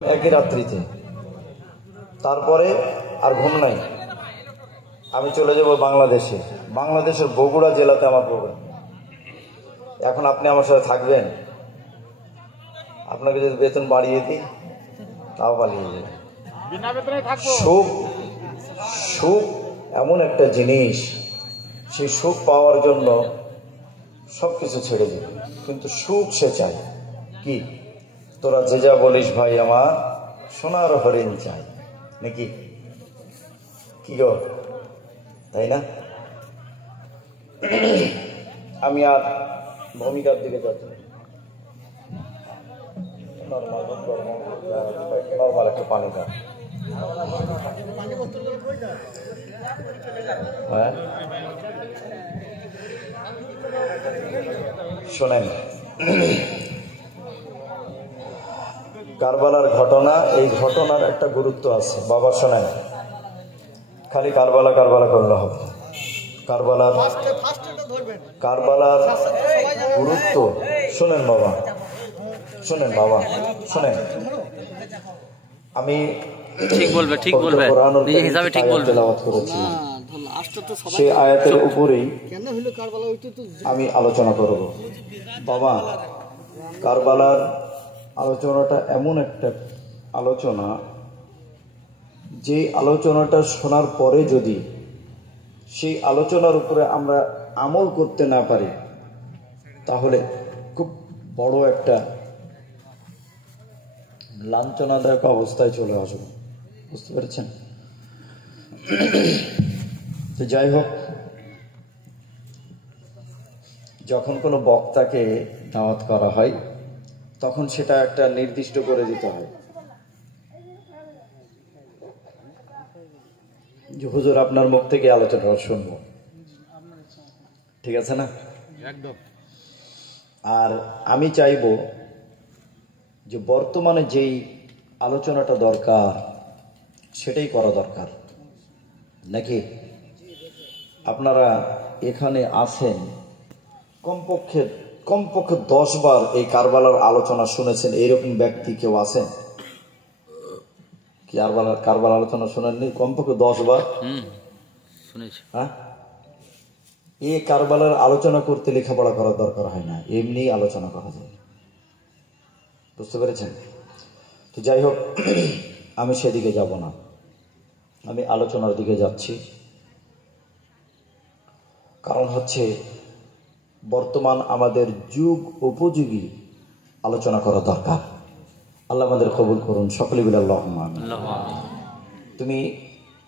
একই রাত্রিতে, তারপরে আর ঘুম নাই। আমি চলে যাব বাংলাদেশে। বাংলাদেশের বগুড়া জেলাতে আমার প্রোগ্রাম। এখন আপনি আমার সাথে থাকবেন? আপনাকে যদি বেতন বাড়িয়ে দিই তাও পালিয়ে যাবে। সুখ সুখ এমন একটা জিনিস, সেই সুখ পাওয়ার জন্য সব কিছু ছেড়ে দেবে, কিন্তু সুখ সে চায়। কি তোরা যে যা বলিস ভাই, আমার সোনার হরিণ চাই, নাকি কি গো, তাই না? আমি আর ভূমিকার দিকে যাচ্ছি। নর্মাল একটা পানি খান। হ্যাঁ শোনেন, কারবালার ঘটনা, এই ঘটনার একটা গুরুত্ব আছে বাবা। শোনেন, খালি কারবালা কারবালা করলে হবে? কারবালার গুরুত্ব শোনেন বাবা, শোনেন বাবা, শোনেন। আমি ঠিক বলবে, ঠিক বলবে, নিজে হিসাবে ঠিক বলবে। তেলাওয়াত করেছি, সেই আয়াতের উপরেই আমি আলোচনা করব। বাবা, কারবালার আলোচনাটা এমন একটা আলোচনা, যে আলোচনাটা শোনার পরে যদি সেই আলোচনার উপরে আমরা আমল করতে না পারি, তাহলে খুব বড় একটা লাঞ্ছনাদায়ক অবস্থায় চলে আসবে। বুঝতে পেরেছেন? তো যাই হোক, যখন কোনো বক্তাকে দাওয়াত করা হয় তখন সেটা একটা নির্দিষ্ট করে দিতে হয় যে হুজুর আপনার মুখ থেকে আলোচনা শুনবো, ঠিক আছে না? একদম। আর আমি চাইবো যে বর্তমানে যেই আলোচনাটা দরকার সেটাই করা দরকার, নাকি? আপনারা এখানে আছেন, কমপক্ষে 10 বার এই কারবালার আলোচনা শুনেছেন, এইরকম ব্যক্তি কেউ আছেন কি? কারবালার আলোচনা শুনেননি কমপক্ষে 10 বার? শুনেছি। হ্যাঁ, এই কারবালার আলোচনা করতে লেখাপড়া করার দরকার হয় না, এমনি আলোচনা করা যায়। বুঝতে পেরেছেন? তো যাই হোক, আমি সেদিকে যাব না, আমি আলোচনার দিকে যাচ্ছি। কারণ হচ্ছে বর্তমান আমাদের যুগ উপযোগী আলোচনা করা দরকার। আল্লাহ আমাদের কবুল করুন, সকলে বলে আল্লাহুম্মা আমিন। তুমি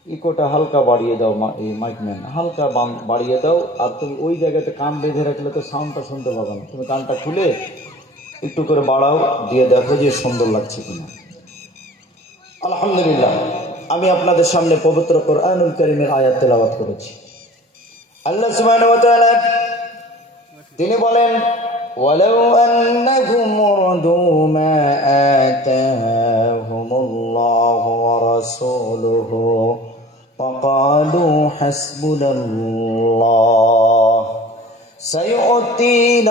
ইকোটা হালকা বাড়িয়ে দাও, এই মাইকম্যান হালকা বাড়িয়ে দাও। আর তুমি ওই জায়গাতে কান বেঁধে রাখলে তো সাউন্ডটা শুনতে পাবে না। তুমি কানটা খুলে একটু করে বাড়াও, দিয়ে দেখো যে সুন্দর লাগছে কিনা। আলহামদুলিল্লাহ, আমি আপনাদের সামনে পবিত্র কোরআনুল কারীমের আয়াত তেলাওয়াত করেছি। আল্লাহ সুবহানাহু ওয়া তাআলা তিনি বলেন, ওয়ালাউ আন্নাহুম রাদু মা আতাহুমুল্লাহু ওয়া রাসূলুহু ফাকালু হাসবুনাল্লাহ সায়ু'তিনাল্লাহু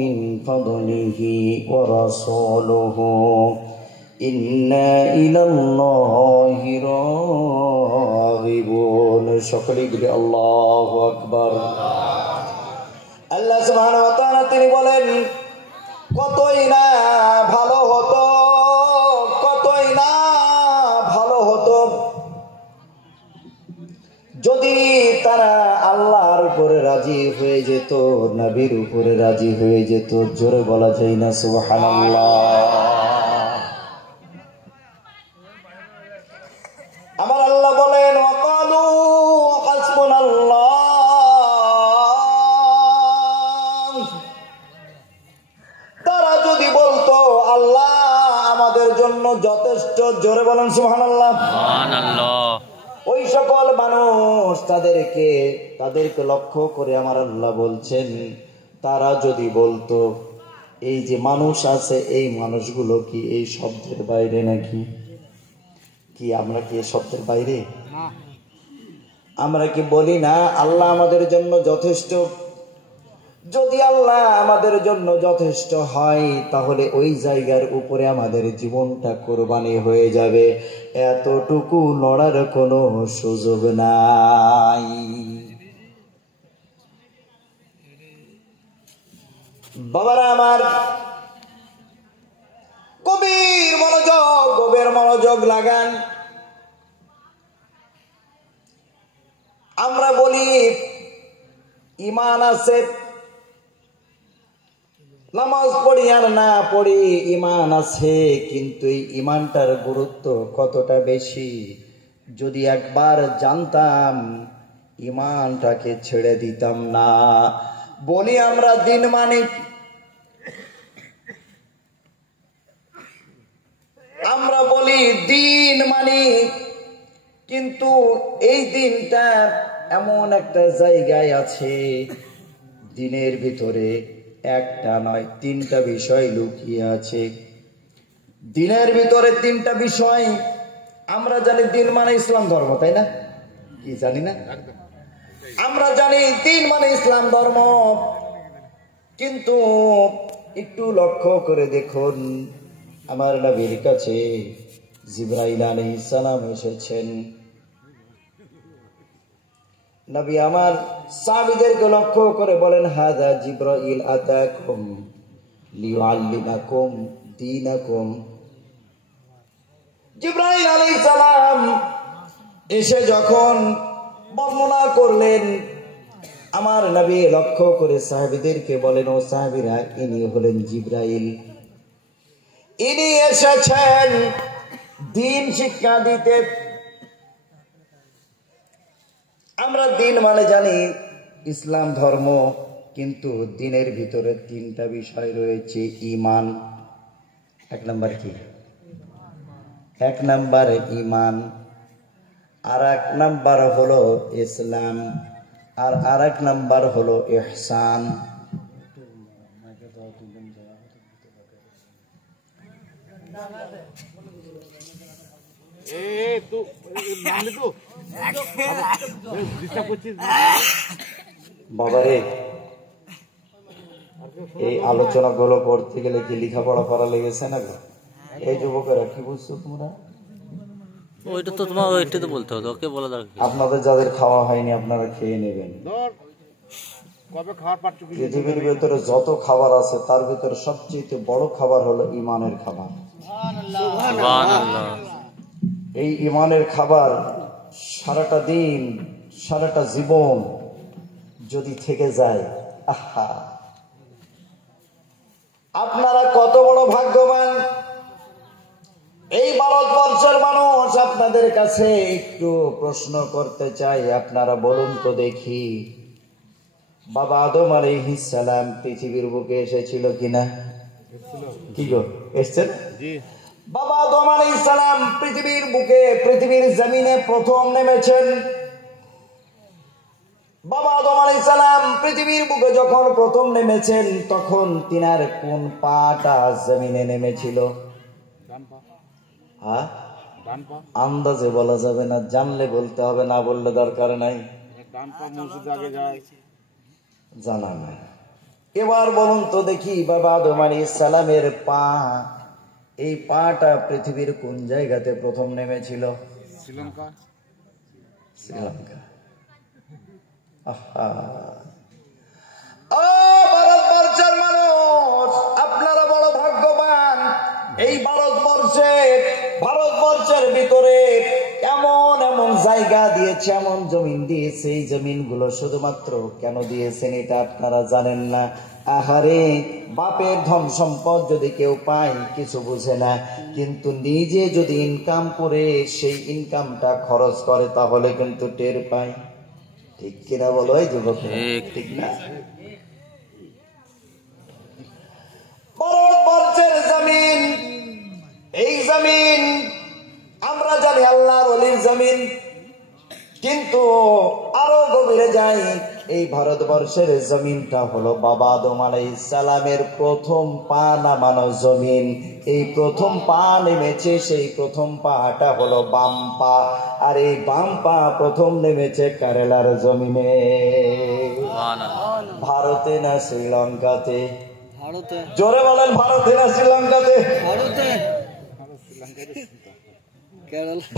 মিন ফাদলিহি ওয়া রাসূলুহু ইন্না ইলাল্লাহি রাগিবুন। সকলেই বলি আল্লাহু আকবার। আল্লাহ সুবহানাহু ওয়া তাআলা তিনি বলেন, কতই না ভালো হতো, কতই না ভালো হতো যদি তারা আল্লাহর উপরে রাজি হয়ে যেত, নবীর উপরে রাজি হয়ে যেত। জোরে বলা যায় না সুবহানাল্লাহ? আমার আল্লাহ বলেন, ওয়াকালু হাসবুনাল্লাহ, তারা যদি বলতো আল্লাহ আমাদের জন্য যথেষ্ট। জোরে বলেন সুবহানাল্লাহ। ওই সকল মানুষ, তাদেরকে লক্ষ্য করে আমার আল্লাহ বলছেন, তারা যদি বলতো, এই যে মানুষ আছে এই মানুষগুলো কি এই শব্দের বাইরে নাকি? কি আমরা কি এই শব্দের বাইরে? আমরা কি বলি না আল্লাহ আমাদের জন্য যথেষ্ট? যদি আল্লাহ আমাদের জন্য যথেষ্ট হয় তাহলে ওই জায়গার উপরে আমাদের জীবনটা কোরবানি হয়ে যাবে, এতটুকু লড়ার কোনো সুযোগ নাই। বাবারা আমার, গভীর মনোযোগ লাগান। আমরা বলি ঈমান আছে, নামাজ পড়ি আর না পড়ি ঈমান আছে, কিন্তু এই ঈমানটার গুরুত্ব কতটা বেশি যদি একবার জানতাম ঈমানটাকে ছেড়ে দিতাম না। বলি আমরা দিন মানি, আমরা বলি দিন মানি, কিন্তু এই দিনটা এমন একটা জায়গায় আছে, দিনের ভিতরে একটা নয় তিনটা বিষয় লুকিয়ে আছে। দিনের ভিতরে তিনটা বিষয়। আমরা জানি দিন মানে ইসলাম ধর্ম, তাই না? কি জানি না? আমরা জানি দিন মানে ইসলাম ধর্ম, কিন্তু একটু লক্ষ্য করে দেখুন, আমার নবীর কাছে জিবরাইল আলাইহিস সালাম এসেছেন। নবী আমার সাহাবীদেরকে লক্ষ্য করে বলেন, হাযা জিবরাইল আতাকুম লিউআল্লিমাকুম দীনাকুম। জিবরাইল আলাইহিস সালাম এসে যখন বর্ণনা করলেন, আমার নবী লক্ষ্য করে সাহাবীদেরকে বলেন, ও সাহাবীরা, ইনি হলেন জিবরাইল, ইনি এসেছেন দিন শিক্ষা দিতে। আমরা দিন মানে জানি ইসলাম ধর্ম, কিন্তু দিনের ভিতরে তিনটা বিষয় রয়েছে। ঈমান এক নাম্বার, কি এক নাম্বার ঈমান, আর এক নাম্বার হলো ইসলাম, আর আরেক নাম্বার হলো ইহসান। বাবারে, এই আলোচনা গুলো করতে গেলে কি লেখাপড়া করা লেগেছে না? এই যুবকেরা কি বুঝছো তোমরা? ওইটা তো তোমার ওইটা তো বলতে হতো, ওকে বলা দরকার। আপনাদের যাদের খাওয়া হয়নি আপনারা খেয়ে নেবেন। পৃথিবীর ভিতরে যত খাবার আছে তার ভিতরে সবচেয়ে বড় খাবার হলো ঈমানের খাবার। সুবহানাল্লাহ। এই ঈমানের খাবার সারাটা দিন, সারাটা জীবন যদি থেকে যায়, আহা, আপনারা কত বড় ভাগ্যবান। এই ভারতবর্ষের মানুষ, আপনাদের কাছে একটু প্রশ্ন করতে চাই, আপনারা বলুন তো দেখি, বাবা আদম আলাইহিস সালাম পৃথিবীর বুকে এসেছিল কিনা? কি গো, এসেছেন? বাবা আদম আলাইহিস সালাম পৃথিবীর বুকে, পৃথিবীর জমিনে প্রথম নেমেছেন। বাবা আদম আলাইহিস সালাম পৃথিবীর বুকে যখন প্রথম নেমেছেন, তখন তিনার কোন পাটা জমিনে নেমেছিল? হ্যাঁ, আন্দাজে বলা যাবে না, জানলে বলতে হবে, না বললে দরকার নাই, জানা নাই। এবার বলুন তো দেখি, বাবা আদম আলাইহিস সালামের পা, এই পাটা পৃথিবীর কোন জায়গাতে প্রথম নেমেছিল? শ্রীলঙ্কা। শ্রীলঙ্কা। ও ভারতবর্ষের মানুষ, আপনারা বড় ভাগ্যবান। এই ভারতবর্ষের ভিতরে এমন এমন জায়গা দিয়েছে, এমন জমিন দিয়েছে, এই জমিনগুলো শুধুমাত্র কেন দিয়েছেন এটা আপনারা জানেন না। আহারে, বাপের ধন সম্পদ যদি কেউ পায় কিছু বুঝে না, কিন্তু নিজে যদি ইনকাম করে সেই ইনকামটা খরচ করে তাহলে কিন্তু টের পায়। ঠিক কিনা বলো এই যুবক? ঠিক না? ভারতবর্ষের জমিন, এই জমিন আমরা জানি আল্লাহর ওলির জমিন, কিন্তু আরো গভীরে যাই, এই ভারতবর্ষের জমিনটা হলো বাবা আদম আলাইহিস সালামের প্রথম পা নামানো জমিন। এই প্রথম পা নেমেছে, সেই প্রথম পাটা হলো বাম পা, আর এই বাম পা প্রথম নেমেছে কেরালার জমিনে। ভারতে না শ্রীলঙ্কাতে? জোরে বলেন, ভারতে না শ্রীলঙ্কাতে?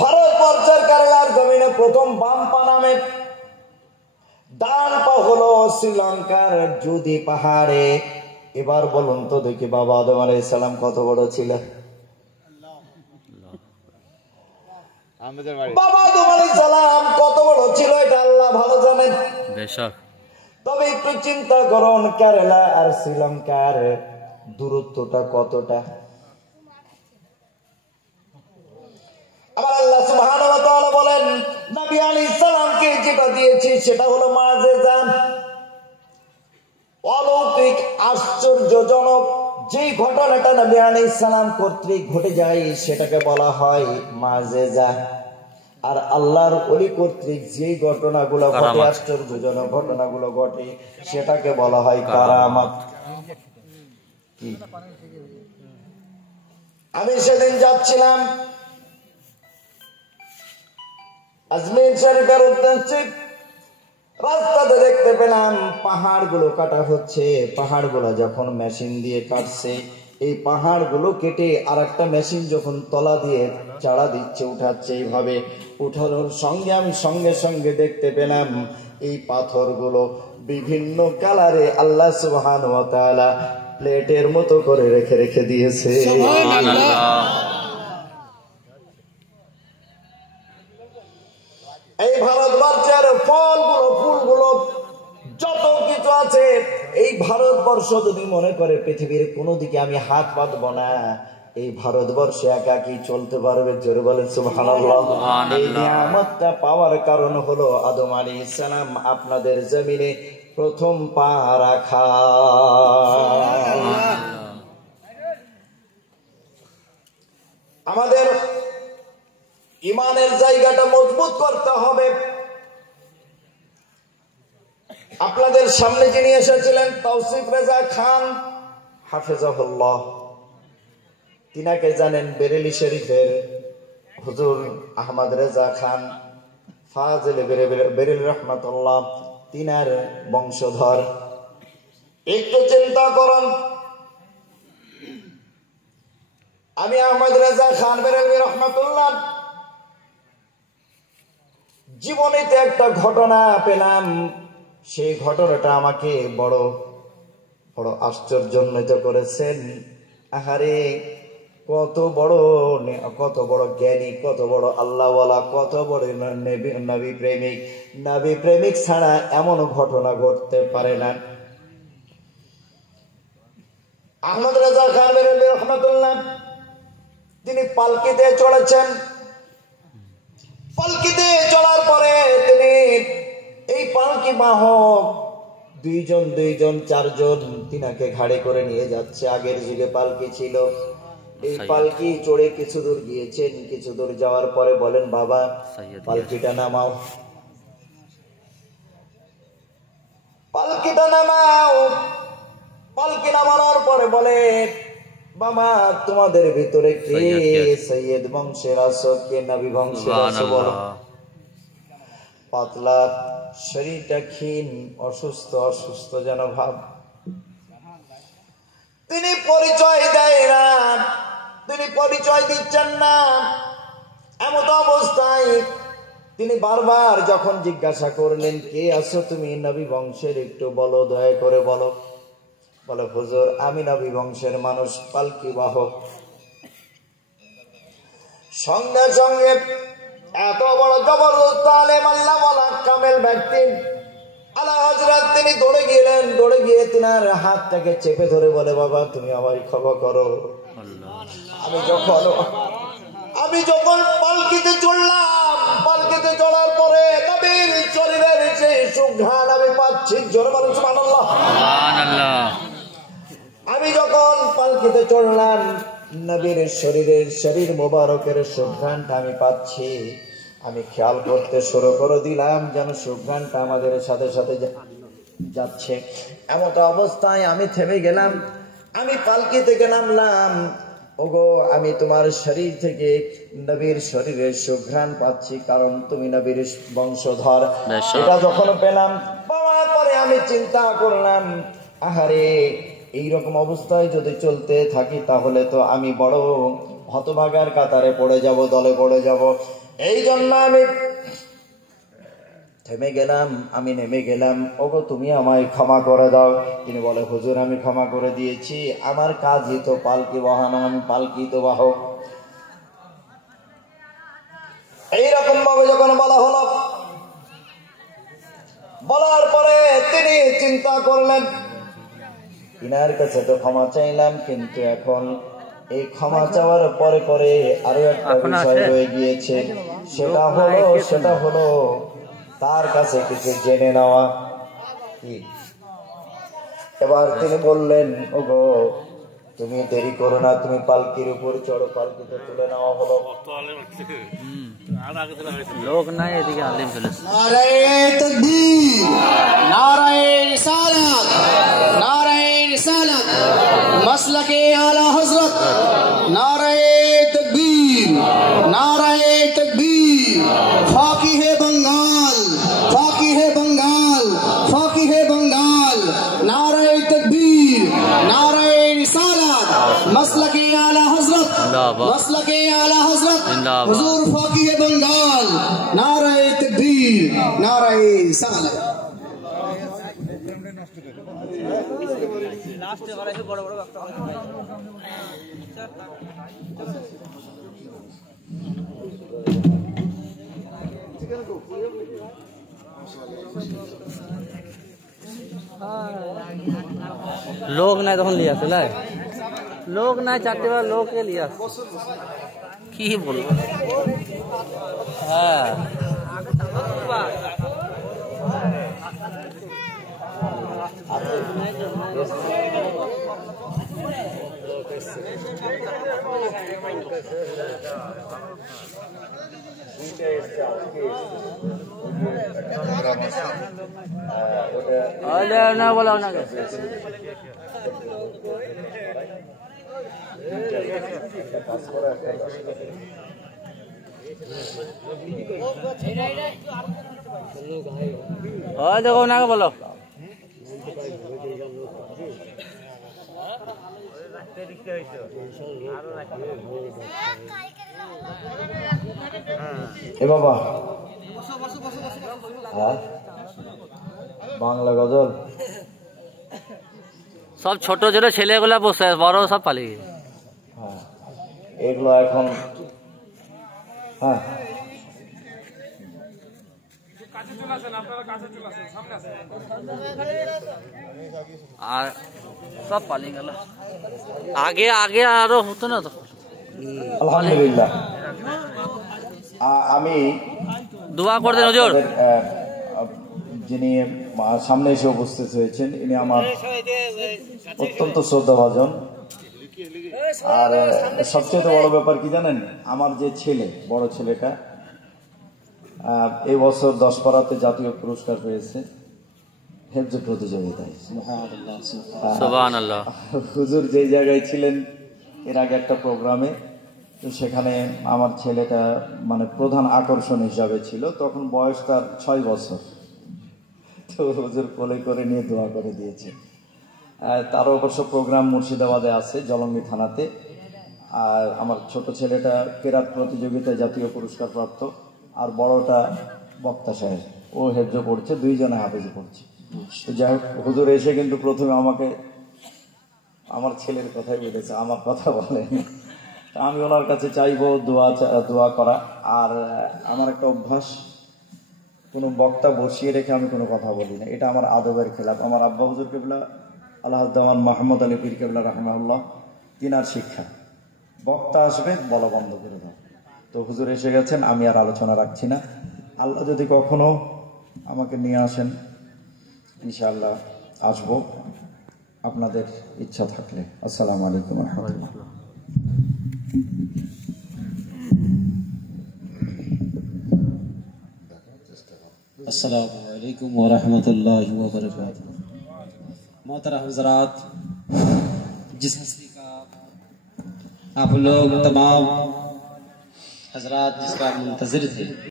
ভারতবর্ষের কেরালার জমিনে প্রথম বাম পা নামে। ডান পা হলো শ্রীলঙ্কার জুদি পাহাড়ে। এবার বলুন তো দেখি, বাবা আদম আলাইহিস সালাম কত বড় ছিলেন? বাবা আদম আলাইহিস সালাম কত বড় ছিল এটা আল্লাহ ভালো জানেন। তবে একটু চিন্তা করুন, কেরালা আর শ্রীলঙ্কার দূরত্বটা কতটা? আবার আল্লাহ সুবহানাহু ওয়া তাআলা বলেন, নবী আলাইহিস সালামকে যেটা দিয়েছি সেটা হলো মুআজিজা, অলৌকিক আশ্চর্যজনক। যে ঘটনাটা নবী আলাইহিস সালাম কর্তৃক ঘটে যায় সেটাকে বলা হয় মুআজিজা। আর আল্লাহর ওলি কর্তৃক যে ঘটনাগুলো ঘটে, আশ্চর্যজনক ঘটনাগুলো ঘটে, সেটাকে বলা হয় কারামাত। আমি সেদিন যাচ্ছিলাম আজমির শরীফের উদ্দেশ্যে, রাস্তাতে দেখতে পেলাম পাহাড়গুলো কাটা হচ্ছে। পাহাড়গুলো যখন মেশিন দিয়ে কাটছে, এই পাহাড়গুলো কেটে আর একটা মেশিন যখন তলা দিয়ে চাড়া দিচ্ছে, উঠাচ্ছে, এইভাবে উঠানোর সঙ্গে আমি সঙ্গে সঙ্গে দেখতে পেলাম এই পাথরগুলো বিভিন্ন কালারে আল্লাহ সুবহানাহু ওয়া তাআলা প্লেটের মতো করে রেখে রেখে দিয়েছে। এই ভারতবর্ষের ফলগুলো, ফুলগুলো, যত কিছু আছে, এই ভারতবর্ষ যদি মনে করে পৃথিবীর কোনো দিকে আমি হাত পাতবো না, এই ভারতবর্ষে একাকি চলতে পারবে। জোরে বলেন সুবহানাল্লাহ। এই নিয়ামতটা পাওয়ার কারণ হলো আদম আলাইহিস সালাম আপনাদের জমিনে প্রথম পা রাখা। আমাদের ইমানের জায়গাটা মজবুত করতে হবে। আপনাদের সামনে যিনি এসেছিলেন তৌসিফ রেজা খান হাফেজাহুল্লাহ, তিনাকে জানেন। বেরেলি শরীফের হুজুর আহমদ রেজা খান ফাজিল বেরেলি রহমাতুল্লাহ, তিনার বংশধর। একটু চিন্তা করুন, আমি আহমদ রেজা খান বেরেলি রহমাতুল্লাহ জীবনেতে একটা ঘটনা পেলাম। সেই ঘটনাটা আমাকে বড় বড় আশ্চর্যান্বিত করেছেন। আহারে, কত বড় জ্ঞানী, কত বড় আল্লাহওয়ালা, কত বড় নবী প্রেমিক। নবী প্রেমিক ছাড়া এমন ঘটনা ঘটতে পারে না। আহমদ রেজা খান বেরেলভী রহমাতুল্লাহ তিনি পালকিতে চড়েছেন। পালকিতে চড়ার পরে তিনি এই পালকি বাহক দুইজন চারজন তিনাকে ঘাড়ে করে নিয়ে যাচ্ছে। আগের যুগে পালকি ছিল। এই পালকি চড়ে কিছু দূর গিয়েছেন। কিছু দূর যাওয়ার পরে বলেন, বাবা পালকিটা নামাও, পালকিটা নামাও। পালকি নামানোর পরে বলে, বাবা তোমাদের ভিতরে কে সৈয়দ বংশের আছো, কে নবী বংশের আছো বলো। পাতলা শরীরটা ক্ষীণ, অসুস্থ অসুস্থ যেন ভাব। তিনি পরিচয় দেয় না, তিনি পরিচয় দিচ্ছেন না। এমত অবস্থায় তিনি বারবার যখন জিজ্ঞাসা করলেন, কে আছো তুমি, নবী বংশের, একটু বলো, দয়া করে বলো। বলে, হুজুর আমি নবী বংশের মানুষ, পালকি বাহক। সঙ্গে সঙ্গে এত বড় জবরদস্ত আলেম আল্লাহ ওয়ালা কামেল ব্যক্তি আলা হযরত তিনি দৌড়ে গেলেন। দৌড়ে গিয়ে তিনার হাতটাকে চেপে ধরে বলে, বাবা তুমি আমার ক্ষমা করো। আমি যখন পালকিতে চড়লাম, পালকিতে চড়ার পরে নবীর শরীরের সেই সুঘ্রাণ আমি পাচ্ছি। জোরে বলুন সুবহানাল্লাহ। আমি যখন পালকিতে চড়লাম, নবীর শরীর মোবারকের সুঘ্রাণটা আমি পাচ্ছি। আমি খেয়াল করতে শুরু করে দিলাম যেন সুঘ্রাণটা আমাদের সাথে সাথে যাচ্ছে। এমত অবস্থায় আমি থেমে গেলাম, আমি পালকি থেকে নামলাম। ওগো, আমি তোমার শরীর থেকে নবীর শরীরের সুঘ্রাণ পাচ্ছি, কারণ তুমি নবীর বংশধর। এটা যখন পেলাম, পাওয়ার পরে আমি চিন্তা করলাম, আহারে, এইরকম অবস্থায় যদি চলতে থাকি তাহলে তো আমি বড় হতভাগার কাতারে পড়ে যাব, দলে পড়ে যাব। এই জন্য আমি থেমে গেলাম, আমি নেমে গেলাম। ওগো, তুমি আমায় ক্ষমা করে দাও। তিনি বলে, হুজুর, আমি ক্ষমা করে দিয়েছি, আমার কাজই তো পালকি বহানো, আমি পালকি তো বাহক। এইরকম ভাবে যখন বলা হলো, বলার পরে তিনি চিন্তা করলেন, তিনার কাছে তো ক্ষমা চাইলাম, কিন্তু এখন এই ক্ষমা চাওয়ার পরে পরে আরো একটা বিষয় রয়ে গিয়েছে। সেটা হলো তার কাছে কিছু জেনে নেওয়া। এবার তিনি বললেন, ওগো, তুমি দেরি করো না, তুমি পালকির উপর চড়ো, পালকিতে তুলে নেওয়া হলো। লোক নাই এদিকে, আলিম ফেলেছে। নারায়ে তাকবীর, নারায়ে রিসালাত, নারায়ে রিসালাত, মাসলাকে আলা হযরত। নারায়ে তাকবীর, নারায়ে তাকবীর। ফাকিহে বাঙ্গাল, ফাকিহে বাঙ্গাল, ফাকিহে বাঙ্গাল। নারায়ে তাকবীর, নারায়ে রিসালাত, মাসলাকে আলা হযরত, মাসলাকে আলা হযরত হুজুর ফাকিহে বাঙ্গাল। নারায়ে তাকবীর, নারায়ে রিসালাত। লোক নাই তখন লিয়ে আসে, লোক নাই, 4টে বার লোককে লিয়ে আসে, কি বলবো। হ্যাঁ, না বলো না। দেখো না বলো। এ বাবা, বাংলা গজল সব ছোট ছোট ছেলেগুলা বসে, বড় সব পালিয়ে গেছে। হ্যাঁ, এগুলো এখন হ্যাঁ আর সব পালিয়ে গেল। আগে আগে আরো হতো না তো। আলহামদুলিল্লাহ। আমি দোয়া করে দেন হুজুর। যিনি সামনে এসে উপস্থিত হয়েছেন, ইনি আমার অত্যন্ত শ্রদ্ধাভাজন। আর সবচেয়ে বড় ব্যাপার কি জানেন, আমার যে ছেলে, বড় ছেলেটা এই বছর 10 পারাতে জাতীয় পুরস্কার পেয়েছে হেফজ প্রতিযোগিতায়। সুবহানাল্লাহ। হুজুর যেই জায়গায় ছিলেন এর আগে একটা প্রোগ্রামে, তো সেখানে আমার ছেলেটা মানে প্রধান আকর্ষণ হিসাবে ছিল। তখন বয়স তার 6 বছর। তো হুজুর কোলে করে নিয়ে দোয়া করে দিয়েছে। তারও অবশ্য প্রোগ্রাম মুর্শিদাবাদে আছে, জলঙ্গি থানাতে। আর আমার ছোট ছেলেটা কেরাত প্রতিযোগিতায় জাতীয় পুরস্কার প্রাপ্ত, আর বড়টা বক্তা সাহেব, ও হেফজ পড়ছে, দুইজনে হাফেজ পড়ছে। তো যাই হোক, হুজুর এসে কিন্তু প্রথমে আমাকে আমার ছেলের কথাই বলেছে, আমার কথা বলেন। আমি ওনার কাছে চাইবো দোয়া করা। আর আমার একটা অভ্যাস, কোনো বক্তা বসিয়ে রেখে আমি কোনো কথা বলি না, এটা আমার আদবের খেলাফ। আমার আব্বা হুজুর কেবলা আল্লাহদ্দামান মাহমুদ আলী পীর কেবলা রাহমাহুল্লাহ, তিনার শিক্ষা, বক্তা আসবে বলা বন্ধ করে দাও। তো হুজুর এসে গেছেন, আমি আর আলোচনা রাখছি না। আল্লাহ যদি কখনো আমাকে নিয়ে আসেন, ইনশাআল্লাহ আসবো, আপনাদের ইচ্ছা থাকলে। আসসালামু আলাইকুম ওয়া রাহমাতুল্লাহ। अस्सलामु अलैकुम व रहमतुल्लाहि व बरकातुहू। मोहतरम हज़रात, जिस हस्ती का आप लोग तमाम हज़रात जिसका मुंतज़िर थे,